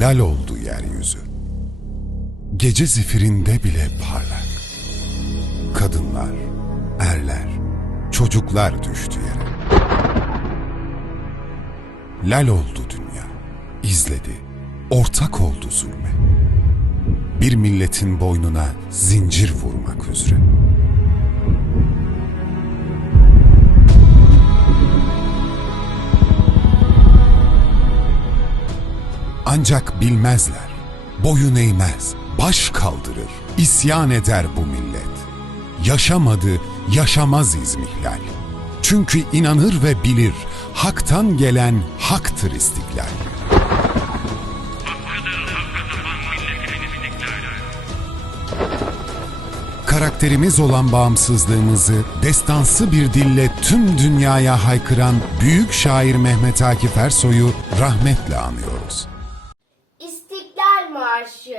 lal oldu yeryüzü. Gece zifirinde bile parlak. Kadınlar, erler, çocuklar düştü yere. Lal oldu dünya, izledi, ortak oldu zulme. Bir milletin boynuna zincir vurmak üzere. Ancak bilmezler, boyun eğmez, baş kaldırır, isyan eder bu millet. Yaşamadı, yaşamaz izmihlal. Çünkü inanır ve bilir, haktan gelen haktır istiklal. Karakterimiz olan bağımsızlığımızı destansı bir dille tüm dünyaya haykıran büyük şair Mehmet Akif Ersoy'u rahmetle anıyoruz. İstiklal Marşı.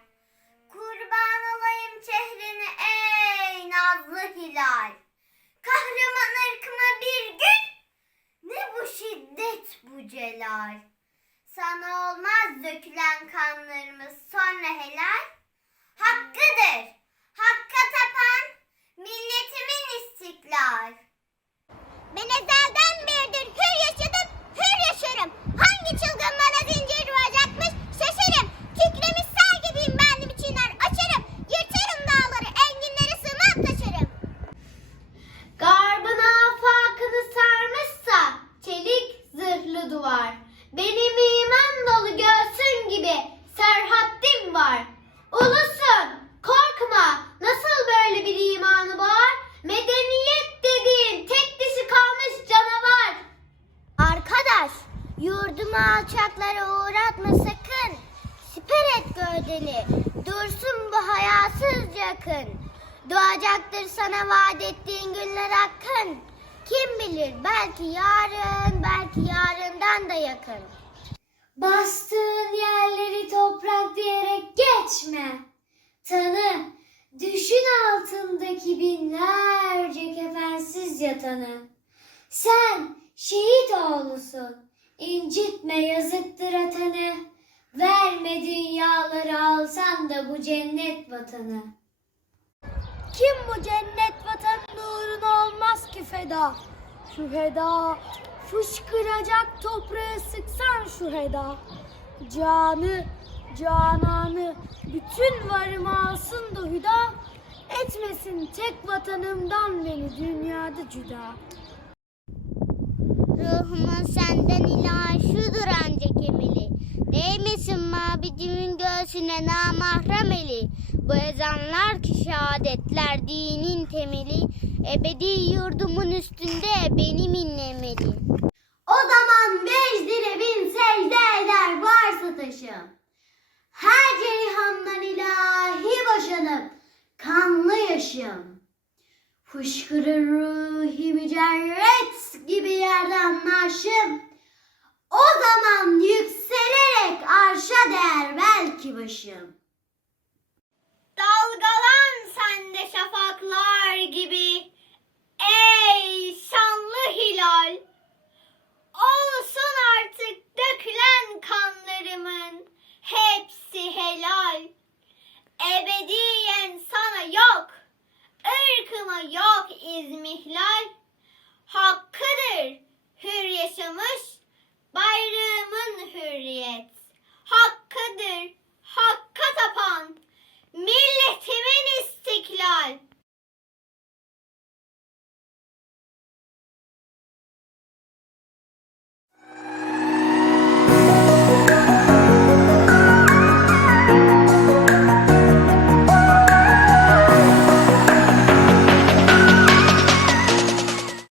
Celal. Sana olmaz dökülen kanlarımız sonra helal. Hakkıdır. Hakka tapan milletimin istiklal. Ben ezelden beridir hür yaşadım, hür yaşarım. Hangi çılgın bana zincir vuracakmış şaşarım. Kükremiş sel gibiyim ben de biçimler açarım. Yırtarım dağları, enginleri sığmam taşarım. Garbın afakını sarmışsa çelik zırhlı duvar. Benim iman dolu göğsün gibi serhattim var. Ulusun korkma nasıl böyle bir imanı var? Medeniyet dediğin tek dişi kalmış canavar. Arkadaş, yurdumu alçaklara uğratma sakın. Siper et gövdeni, dursun bu hayasızca akın. Doğacaktır sana vaat ettiğin günler hakkın. Kim bilir belki yarın, belki yarından da yakın. Bastığın yerleri toprak diyerek geçme. Tanı, düşün altındaki binlerce kefensiz yatanı. Sen şehit oğlusun, incitme yazıktır atanı. Verme dünyaları alsan da bu cennet vatanı. Kim bu cennet vatanın uğruna olmaz ki feda? Şu heda fışkıracak toprağı sıksan şu heda. Canı, cananı, bütün varımı alsın da hüda. Etmesin tek vatanımdan beni dünyada cüda. Ruhumun senden şudur ancak emeli. Değmesin mabedimin göğsüne namahrem eli. Bu ezanlar ki şehadetler dinin temeli. Ebedi yurdumun üstünde benim inlemeli. O zaman vecdine bin secde eder varsa taşım. Her cerihandan ilahi boşanıp kanlı yaşım. Fışkırır ruhi mücerret gibi yerden naşım. O zaman yükselerek arşa değer belki başım. Yok izmihlal. Hakkıdır